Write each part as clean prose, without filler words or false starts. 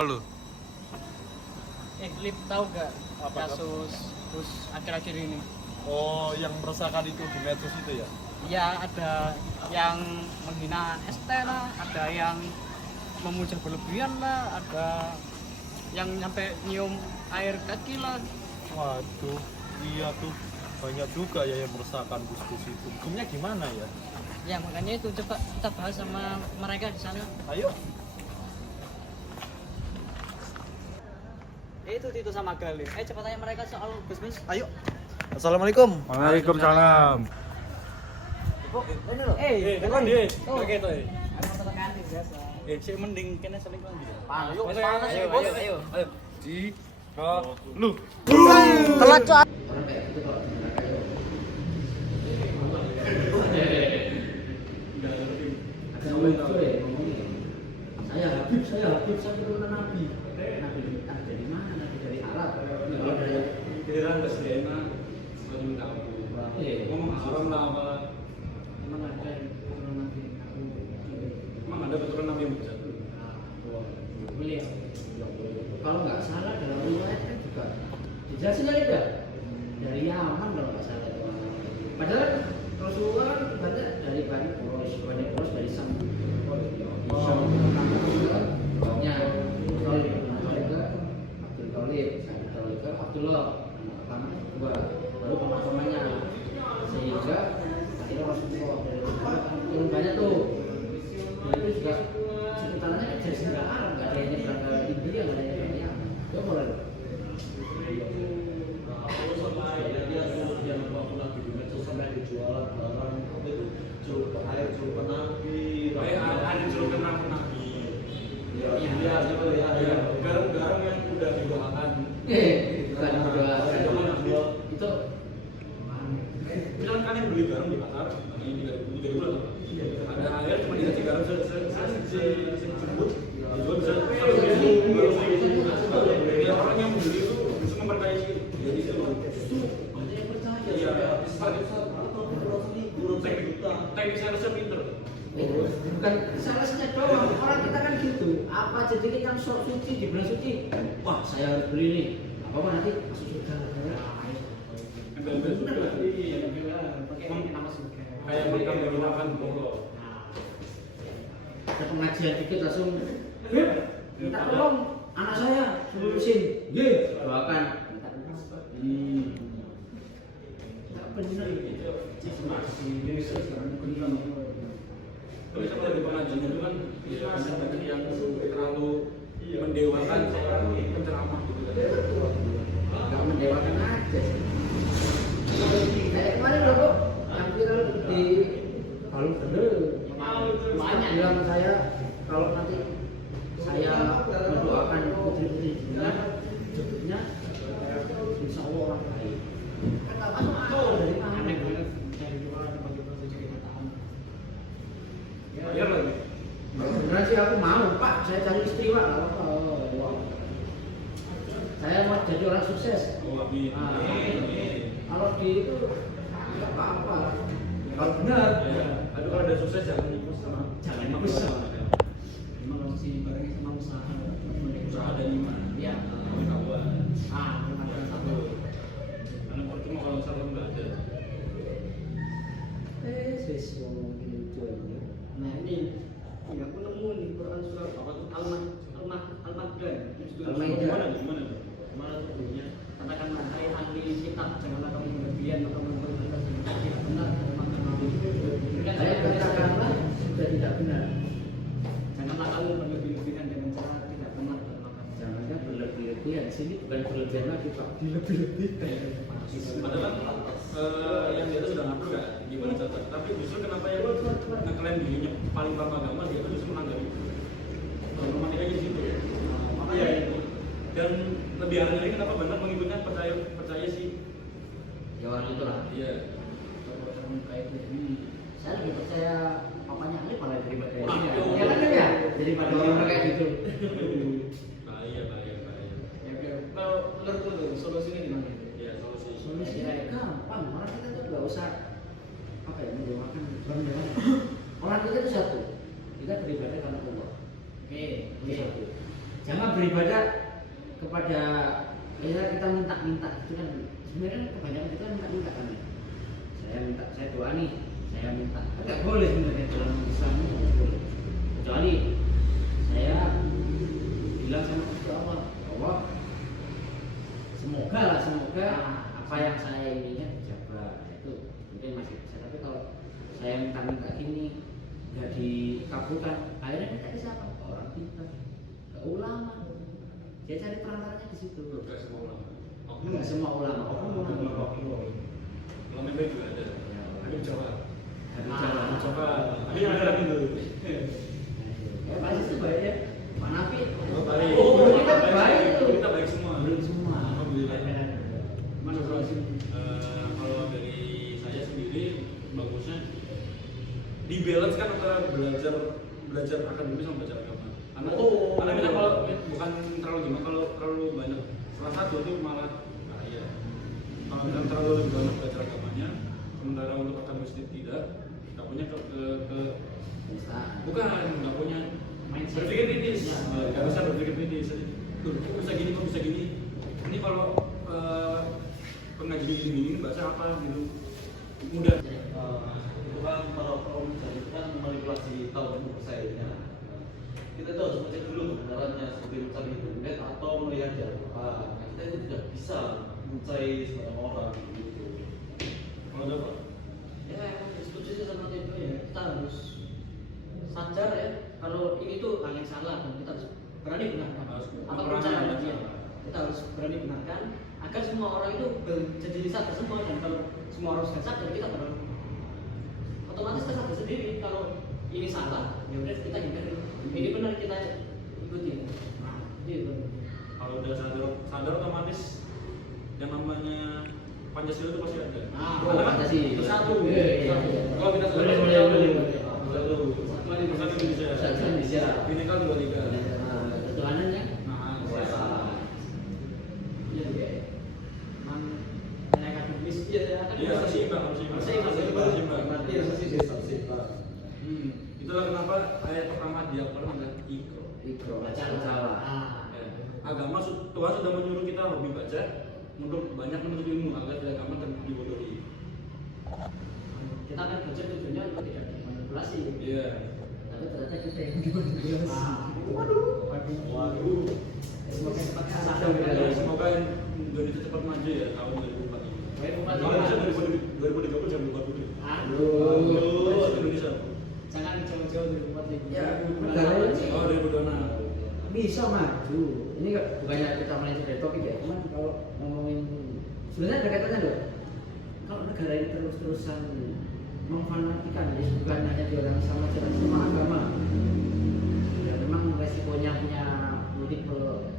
Halo. Lip tahu gak Apa, kasus terus akhir-akhir ini? Oh, yang meresahkan itu di medsos itu ya? Ya ada yang menghina ST lah, ada yang memuja berlebihan lah, ada yang nyampe nyium air kaki lah. Waduh, iya tuh banyak juga ya yang meresahkan bus-bus itu. Hukumnya gimana ya? Ya makanya itu coba kita bahas sama mereka di sana. Ayo. Itu sama Galih. Cepat tanya mereka soal bus-bus. Ayo. Assalamualaikum. Waalaikumsalam. Ini loh. Tekan dia. Oh. Oke toh. Aku tetap kantin biasa. Sih mending kene saling kan dia. Ayo, panas ya, Bos. Ayo. Di lu. Telat, Cok. Saya Habib, saya keturunan Nabi. Nabi dari mana? Nabi dari Arab. Kalau dari Kira nggak sedena, sebelum kamu. Ngomong haram lah apa? emang ada keturunan Nabi. Emang ada keturunan Nabi yang bijak? Beliau. Kalau nggak salah dalam riwayat kan juga dijelasin ada dari Yaman kalau nggak salah itu. Padahal Rasulullah kan banyak dari Bani Quraisy dari Sam. Banyak Abdul Thalib, Abdullah, anak dua, baru pemahamannya sehingga akhirnya Rasulullah dari banyak tuh. Dan itu juga sekitarnya jadi negara Arab, nggak ada yang berangkat India, nggak ada yang berangkat Yaman. Itu boleh. Ada julukan Nabi. Iya, garam-garam yang udah didoakan. Bukan juga itu Misalkan kalian beli garam di pasar, ini 3.000 atau apa? Ada air cuma dikasih garam sejemput, dijual bisa 100.000, 200.000. Ya orang yang beli itu bisa memperkaya jadi itu. Iya, teknik salesnya pinter. bukan salesnya doang, orang kita kan gitu. Apa jadi kita sok suci di bulan suci, wah saya harus beli nih, apa nanti masuk surga. Kayak mereka menggunakan pokok. Ada pengajian dikit langsung minta tolong anak saya lulusin, doakan. Tak benar Kalau kita di pengajian itu kan ada yang terlalu mendewakan seorang penceramah gitu kan. nggak mendewakan aja. Kayak kemarin loh kok, yang viral di Palu Bener, banyak bilang saya kalau nanti saya mendoakan putri-putri dunia, hidupnya insya Allah orang baik. Kan nggak masuk akal dari mana? Iya loh. Beneran sih aku mau, Pak, saya cari istri Pak, nggak apa-apa. Saya mau jadi orang sukses. Oh, amin. Kalau di itu nggak apa-apa. Kalau benar, Aduh, kalau ada sukses jangan ikut sama. jangan ikut sama. Memang harus dibarengin sama usaha. Usaha dan iman. Iya. Kawan. Bukan satu. Karena percuma kalau usaha nggak ada. Sesuatu gitu. Nah ini, ya aku nemu di Quran surat Apa tuh? Al-Maidah. Gimana? Gimana? Mana tuh bunyinya? Katakanlah hai ahli kitab, janganlah kamu berlebihan atau memperbatas yang tidak benar dan makan nabi. Saya katakanlah sudah tidak benar. Janganlah kamu berlebih-lebihan dengan cara tidak benar dan makan. Janganlah berlebih-lebihan. Sini bukan berlebihan lagi Pak, dilebih-lebihkan. Padahal yang dia itu sudah ngatur kan gimana cara. Tapi justru kenapa yang ngeklaim dirinya paling paham agama dia itu justru melanggar itu. Romantikanya di situ. Makanya itu. Dan lebih aneh lagi kenapa benar mengikutnya percaya sih. Ya orang itu lah. Iya. Saya lebih percaya papanya Ali malah daripada ini. Aduh. Ya kan ya? Daripada orang kayak gitu. Bahaya. Ya, kalau menurut lu solusinya gimana? Iya, solusi. Solusinya gampang. Orang kita tuh nggak usah apa ya mendewakan. Orang kita itu satu. Kita beribadah karena Allah. Oke, ini satu. Jangan beribadah kepada ya kita minta itu kan sebenarnya kan kebanyakan kita minta kan. Saya doa nih, saya minta. Enggak boleh sebenarnya dalam Islam itu nggak boleh. Kecuali saya bilang sama Gusti Allah, Allah semoga apa yang saya inginkan dijaga, itu mungkin masih bisa. Tapi kalau saya minta gini nggak dikabulkan, akhirnya kita ke siapa? Orang pintar, ke ulama. Dia cari perantaranya di situ. Enggak semua ulama. Enggak semua ulama. Ulama yang baik juga ada. Habib Jawad. Coba. Tapi yang ada lagi dulu. Ya pasti itu baik ya. Pak Nafi. Oh, baik. Kita baik itu. Kita baik semua. Belum semua. Alhamdulillah. Mana kalau Kalau dari saya sendiri bagusnya di balance kan antara belajar akademis sama belajar agama. Karena kita kalau bukan terlalu gimana, kalau terlalu banyak salah satu itu malah bahaya. Kalau kita terlalu banyak belajar agamanya, sementara untuk akademis tidak punya bukan nggak punya berpikir kritis, nggak bisa berpikir kritis. Tuh, kok bisa gini? Ini kalau pengajian gini bahasa apa gitu mudah. Itu kan kalau misalnya itu kan manipulasi tahun umur saya. Kita tuh harus ngecek dulu kebenarannya seperti tadi internet atau melihat dari apa. Kita itu tidak bisa mencari sembarang orang gitu. Kalau ada apa? ya setuju sih sama itu ya. Kita harus sadar ya kalau ini tuh hal yang salah dan kita harus berani benarkan. Apapun caranya, kita harus berani benarkan agar semua orang itu jadi sadar semua. Dan kalau semua orang sudah sadar, kita baru otomatis kita sadar sendiri kalau ini salah, ya udah kita hindari. Ini benar kita ikuti. Nah, itu. Kalau udah sadar otomatis yang namanya Pancasila itu pasti ada. Karena kan satu. Kalau kita sadar Bersatu Indonesia. Bineka Tunggal Ika. Ketuhanannya. Iya, seimbang. Itulah kenapa ayat pertama di Al-Quran adalah Iqra. Baca. Agama Tuhan sudah menyuruh kita hobi baca untuk banyak menuntut ilmu agar tidak gampang dan dibodohi. Kita kan baca tujuannya untuk tidak dimanipulasi. Iya. Tapi ternyata kita yang dimanipulasi. Waduh. Semoga cepat sadar. Semoga Indonesia cepat maju ya tahun 2004 ini. 2004. Kalau bisa 2030 jangan lupa dulu. Aduh. Indonesia. Jangan jauh-jauh dari tempat ini. Ya, Oh, 2026. bisa maju. Ini bukannya kita melenceng dari topik ya, cuman kalau ngomongin sebenarnya ada kaitannya loh. Kalau negara ini terus-terusan memfanatikan, jadi bukan hanya di orang sama saja, semua agama. Ya memang resikonya punya multiple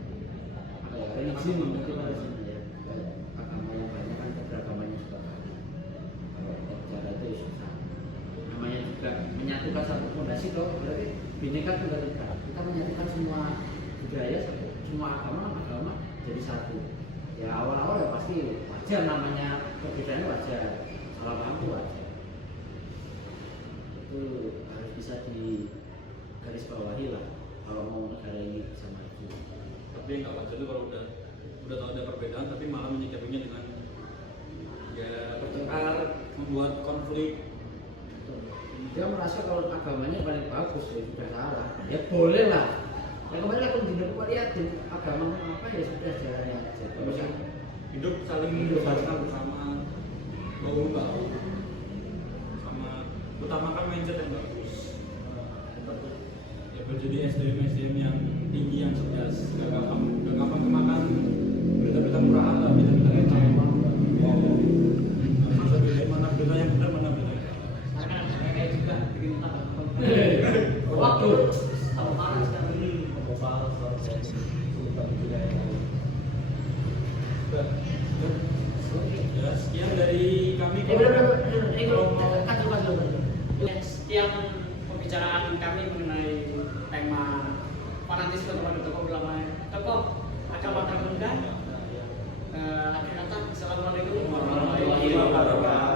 religi, multiple religion ya. Agama yang banyak kan keberagamannya juga. Kalau cara itu susah. Namanya juga menyatukan satu fondasi toh, berarti Bineka Tunggal Ika. Kita menyatukan semua budaya, semua agama jadi satu. Ya awal-awal ya pasti wajar, namanya perbedaan wajar, salah paham itu wajar. Itu harus bisa digarisbawahi lah kalau mau negara ini bisa maju. Tapi nggak wajar itu kalau udah tahu ada perbedaan tapi malah menyikapinya dengan ya bertengkar, membuat konflik. Dia merasa kalau agamanya paling bagus ya sudah salah. Ya boleh lah. Ya kemarin aku lihat agama apa ya sudah jalannya aja. Bisa hidup saling bersama bahu-bahu sama utamakan mindset yang bagus. Ya menjadi SDM yang tinggi yang cerdas, gak gampang kemakan berita-berita murahan lah, berita-berita receh. Masa bedain mana berita yang benar, mana berita yang salah. Kayak juga bikin tambah. Waduh, tambah parah sekarang ini. Ya, sekian dari kami. Setiap pembicaraan kami mengenai tema fanatisme kepada tokoh ulama, tokoh agama termuda. Akhir kata, assalamualaikum warahmatullahi wabarakatuh.